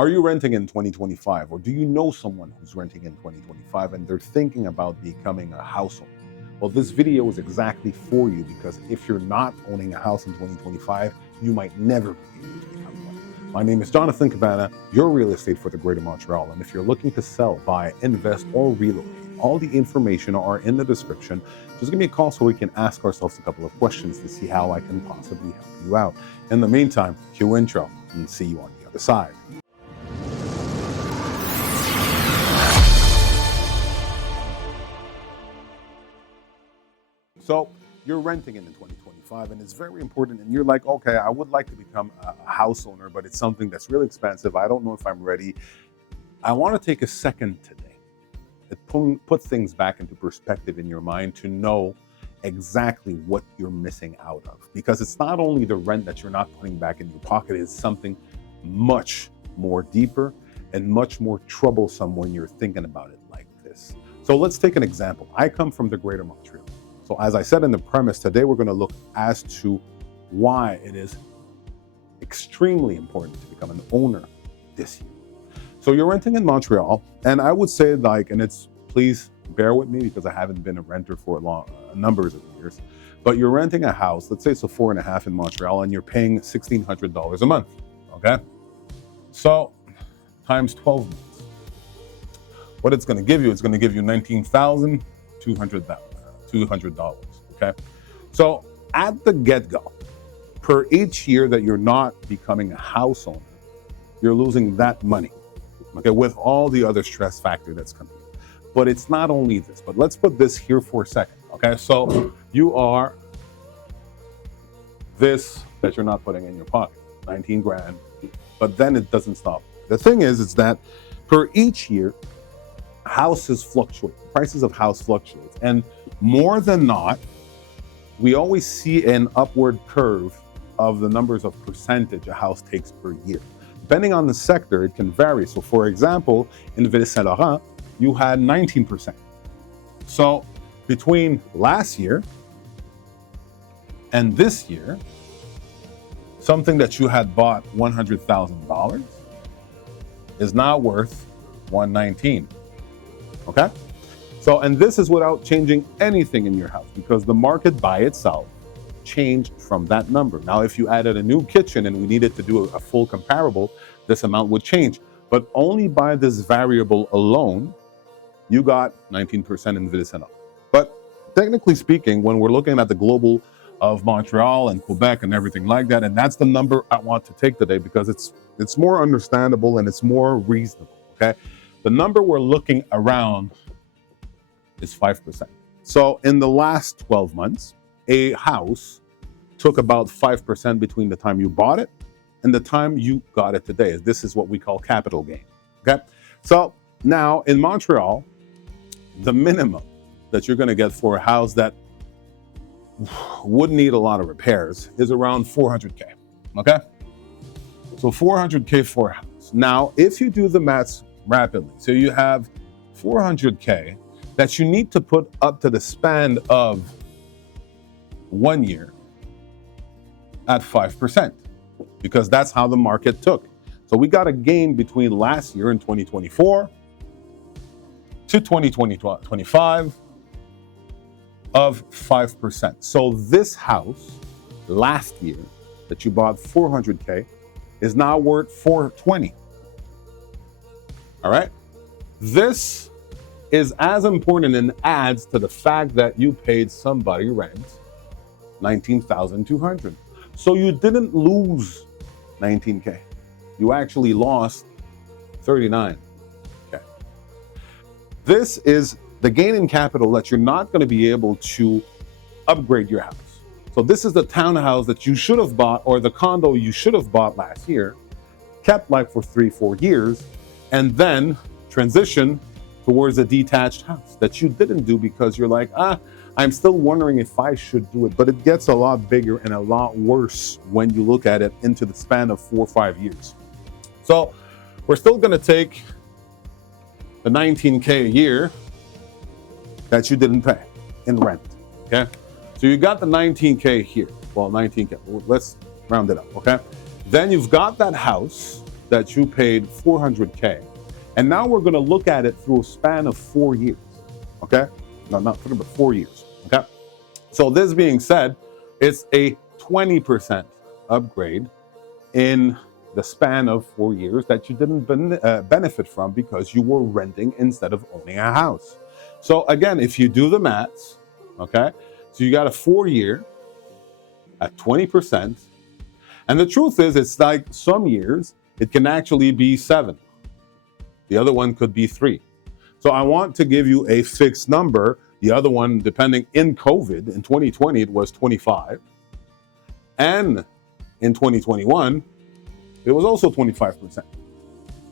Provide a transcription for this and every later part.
Are you renting in 2025, or do you know someone who's renting in 2025 and they're thinking about becoming a house owner? Well, this video is exactly for you, because if you're not owning a house in 2025, you might never be able to become one. My name is Jonathan Cabana, your real estate for the Greater Montreal, and if you're looking to sell, buy, invest, or relocate, all the information are in the description. Just give me a call so we can ask ourselves a couple of questions to see how I can possibly help you out. In the meantime, cue intro and see you on the other side. So you're renting in 2025, and it's very important, and you're like, okay, I would like to become a house owner, but it's something that's really expensive. I don't know if I'm ready. I want to take a second today to put things back into perspective in your mind to know exactly what you're missing out of. Because it's not only the rent that you're not putting back in your pocket, it's something much more deeper and much more troublesome when you're thinking about it like this. So let's take an example. I come from the Greater Montreal. So as I said in the premise, today we're going to look as to why it is extremely important to become an owner this year. So you're renting in Montreal, and I would say please bear with me because I haven't been a renter for a numbers of years, but you're renting a house, let's say it's a 4.5 in Montreal, and you're paying $1,600 a month, okay? So times 12 months. What it's going to give you, it's going to give you $19,200, okay? So at the get-go, per each year that you're not becoming a house owner, you're losing that money, okay, with all the other stress factor that's coming. But it's not only this, but let's put this here for a second, okay? So you are this that you're not putting in your pocket, 19 grand, but then it doesn't stop. The thing is that per each year, houses fluctuate, prices of house fluctuate. And more than not, we always see an upward curve of the numbers of percentage a house takes per year. Depending on the sector, it can vary. So for example, in Ville-Saint-Laurent, you had 19%. So between last year and this year, something that you had bought $100,000 is now worth $119,000, okay? So, and this is without changing anything in your house, because the market by itself changed from that number. Now, if you added a new kitchen and we needed to do a full comparable, this amount would change. But only by this variable alone, you got 19% in Ville-Saint-Laurent. But technically speaking, when we're looking at the global of Montreal and Quebec and everything like that, and that's the number I want to take today because it's more understandable and it's more reasonable, okay? The number we're looking around is 5%. So in the last 12 months, a house took about 5% between the time you bought it and the time you got it today. This is what we call capital gain, okay? So now in Montreal, the minimum that you're gonna get for a house that would need a lot of repairs is around 400K, okay? So 400K for a house. Now, if you do the maths rapidly, so you have 400K that you need to put up to the span of 1 year at 5%, because that's how the market took. So we got a gain between last year in 2024 to 2025 of 5%. So this house last year that you bought 400K is now worth 420. All right? This is as important and adds to the fact that you paid somebody rent $19,200. So you didn't lose 19K. You actually lost 39K. This is the gain in capital that you're not going to be able to upgrade your house. So this is the townhouse that you should have bought, or the condo you should have bought last year, kept like for 3-4 years, and then transition towards a detached house that you didn't do because you're like, I'm still wondering if I should do it. But it gets a lot bigger and a lot worse when you look at it into the span of 4 or 5 years. So we're still going to take the 19K a year that you didn't pay in rent, okay? So you got the 19K here. Well, 19K, let's round it up, okay? Then you've got that house that you paid $400K. And now we're going to look at it through a span of 4 years. Okay? No, not 3, but 4 years. Okay? So this being said, it's a 20% upgrade in the span of 4 years that you didn't benefit from because you were renting instead of owning a house. So again, if you do the maths, okay, so you got a 4-year at 20%. And the truth is, it's like some years, it can actually be 7. The other one could be 3. So I want to give you a fixed number. The other one, depending in COVID, in 2020, it was 25. And in 2021, it was also 25%.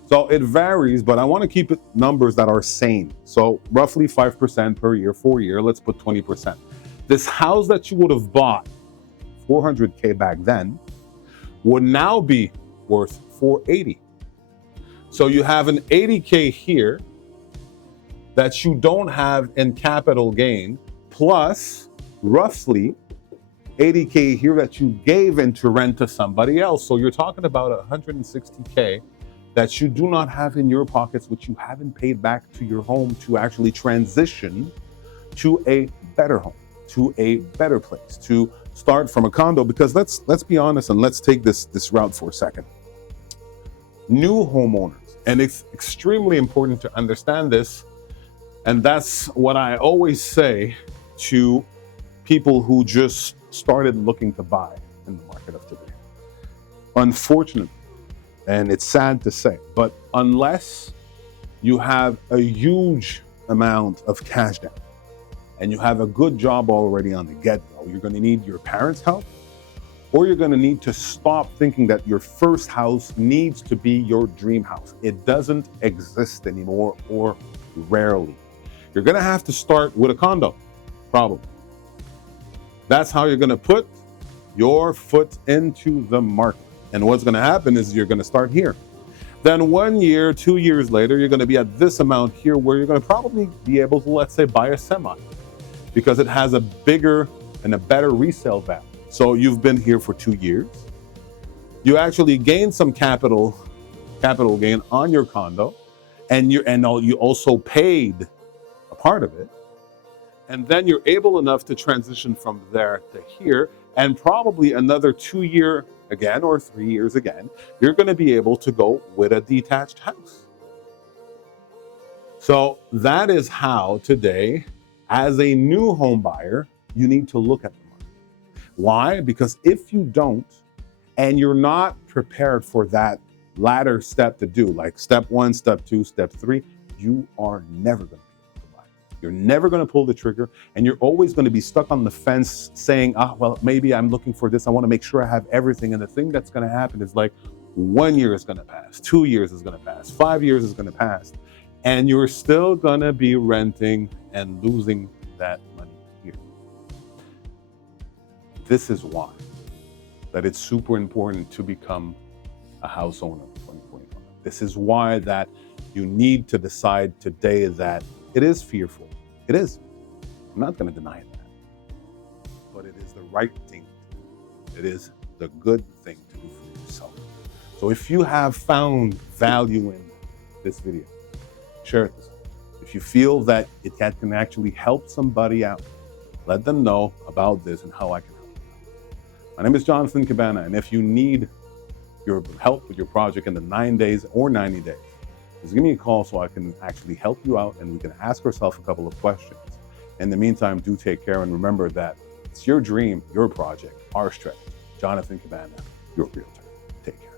So it varies, but I want to keep it numbers that are sane. So roughly 5% per year, 4 year, let's put 20%. This house that you would have bought $400K back then would now be worth $480. So you have an $80K here that you don't have in capital gain, plus roughly $80K here that you gave into rent to somebody else. So you're talking about $160K that you do not have in your pockets, which you haven't paid back to your home to actually transition to a better home, to a better place, to start from a condo. Because let's be honest, and let's take this route for a second. New homeowners, and it's extremely important to understand this, and that's what I always say to people who just started looking to buy in the market of today. Unfortunately, and it's sad to say, but unless you have a huge amount of cash down and you have a good job already on the get-go, you're going to need your parents' help, or you're going to need to stop thinking that your first house needs to be your dream house. It doesn't exist anymore, or rarely. You're going to have to start with a condo, probably. That's how you're going to put your foot into the market. And what's going to happen is you're going to start here. Then 1 year, 2 years later, you're going to be at this amount here where you're going to probably be able to, let's say, buy a semi because it has a bigger and a better resale value. So you've been here for 2 years. You actually gained some capital gain on your condo, and you also paid a part of it. And then you're able enough to transition from there to here, and probably another 2 year again, or 3 years again, you're going to be able to go with a detached house. So that is how today, as a new home buyer, you need to look at the market. Why? Because if you don't, and you're not prepared for that latter step to do, like step 1, step 2, step 3, you are never going to be able to buy. You're never going to pull the trigger, and you're always going to be stuck on the fence saying, well, maybe I'm looking for this. I want to make sure I have everything. And the thing that's going to happen is like 1 year is going to pass, 2 years is going to pass, 5 years is going to pass, and you're still going to be renting and losing that money here. This is why that it's super important to become a house owner in 2025. This is why that you need to decide today that it is fearful. It is. I'm not going to deny that. But it is the right thing to do. It is the good thing to do for yourself. So if you have found value in this video, share it. If you feel that it can actually help somebody out, let them know about this and how I can help them out. My name is Jonathan Cabana, and if you need your help with your project in the 9 days or 90 days, just give me a call so I can actually help you out and we can ask ourselves a couple of questions. In the meantime, do take care, and remember that it's your dream, your project, our strategy. Jonathan Cabana, your realtor. Take care.